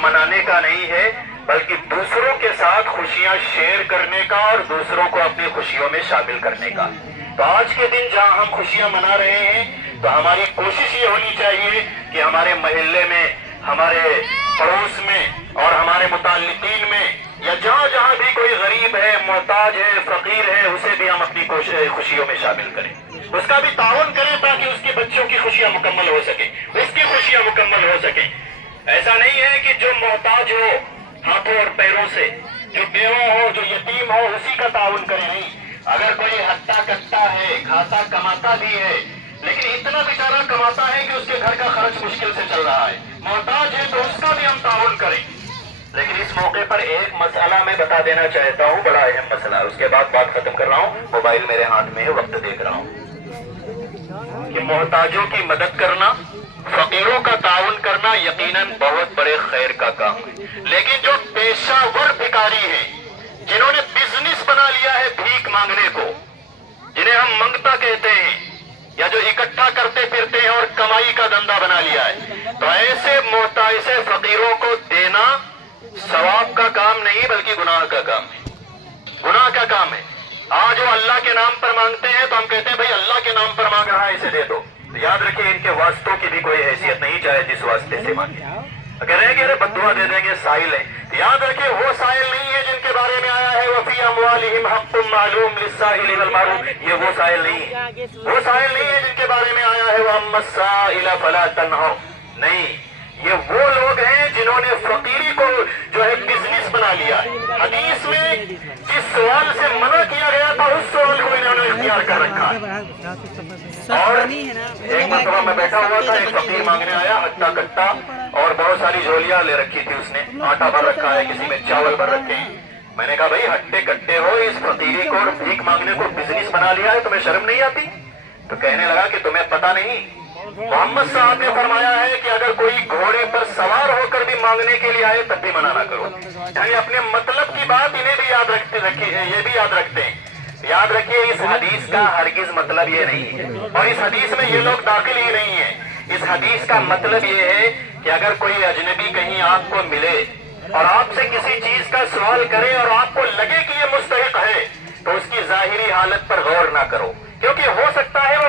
منانے کا نہیں ہے بلکہ دوسروں کے ساتھ خوشیاں شیئر کرنے کا اور دوسروں کو اپنی خوشیوں میں شامل کرنے کا۔ تو آج کے دن جہاں ہم خوشیاں منا رہے ہیں تو ہماری کوشش یہ ہونی چاہیے کہ ہمارے محلے میں، ہمارے پڑوس میں اور ہمارے متعلقین میں یا جہاں جہاں بھی کوئی غریب ہے، محتاج ہے، فقیر ہے، اسے بھی ہم اپنی خوشیوں میں شامل کریں، اس کا بھی تعاون کریں تاکہ اس کے بچوں کی خوشیاں مکمل ہو سکیں، اس کی خوشیاں مکمل ہو سکیں۔ ایسا نہیں ہے کہ جو محتاج ہو ہاتھوں اور پیروں سے، جو بیوہ ہو، جو یتیم ہو، اسی کا تعاون کرے، نہیں۔ اگر کوئی ہٹا کٹا ہے، کھاتا کماتا بھی ہے لیکن اتنا بیچارہ کماتا ہے کہ اس کے گھر کا خرچ مشکل سے چل رہا ہے، محتاج ہے، تو اس کا بھی ہم تعاون کریں۔ لیکن اس موقع پر ایک مسئلہ میں بتا دینا چاہتا ہوں، بڑا اہم مسئلہ، اس کے بعد بات ختم کر رہا ہوں، موبائل میرے ہاتھ میں ہے، وقت دیکھ رہا ہوں، کہ محتاجوں کی مدد کرنا، فقیروں کا تعاون کرنا یقیناً بہت بڑے خیر کا کام ہے، لیکن جو پیشہ ور بھکاری ہیں، جنہوں نے بزنس بنا لیا ہے بھیک مانگنے کو، جنہیں ہم منگتا کہتے ہیں، یا جو اکٹھا کرتے پھرتے ہیں اور کمائی کا دھندا بنا لیا ہے، تو ایسے محتاج فقیروں کو دینا ثواب کا کام نہیں بلکہ گناہ کا کام ہے، گناہ کا کام ہے۔ آج وہ اللہ کے نام پر مانگتے ہیں تو ہم کہتے ہیں بھائی اللہ کے نام پر مانگ رہا ہے، اسے دے دو، تو یاد رکھیں ان کے واسطوں کی بھی کوئی حیثیت نہیں، چاہے جس واسطے سے مانگے۔ کہہ رہے ہیں کہ ارے بددعا دے دیں گے، سائل ہیں، تو یاد رکھیں وہ سائل نہیں ہے جن کے بارے میں آیا ہے وَفِي أَمْوَالِهِمْ حَقٌّ مَّعْلُومٌ لِلسَّائِلِ وَالْمَحْرُومِ، یہ وہ سائل نہیں ہے، وہ سائل نہیں ہے جن کے بارے میں آیا ہے وَأَمَّا السَّائِلَ فَلَا تَنْهَرْ، نہیں، یہ وہ لوگ ہیں جنہوں نے فقیری کو جو ہے بزنس بنا لیا ہے۔ حدیث میں جس سوال سے منع کیا گیا تھا اس سوال کو انہوں نے اختیار کر رکھا ہے۔ اور ایک مرتبہ میں بیٹھا ہوا تھا، ایک فقیر مانگنے آیا، ہٹا کٹا اور بہت ساری جھولیاں لے رکھی تھی، اس نے آٹا بھر رکھا ہے، کسی میں چاول بھر رکھے ہیں۔ میں نے کہا بھائی ہٹے کٹے ہو، اس فقیری کو اور بھیک مانگنے کو بزنس بنا لیا ہے، تمہیں شرم نہیں آتی؟ تو کہنے لگا کہ تمہیں پتہ نہیں، محمد صاحب نے فرمایا ہے کہ اگر کوئی گھوڑے پر سوار ہو کر بھی مانگنے کے لیے آئے تب بھی منع نہ کرو، یعنی اپنے مطلب کی بات انہیں بھی یاد رکھتے ہیں، یہ بھی یاد رکھتے ہیں۔ یاد رکھیے اس حدیث کا ہرگز مطلب یہ نہیں ہے، اور اس حدیث میں یہ لوگ داخل ہی نہیں ہیں۔ اس حدیث کا مطلب یہ ہے کہ اگر کوئی اجنبی کہیں آپ کو ملے اور آپ سے کسی چیز کا سوال کرے اور آپ کو لگے کہ یہ مستحق ہے تو اس کی ظاہری حالت پر غور نہ کرو، کیونکہ ہو سکتا ہے وہ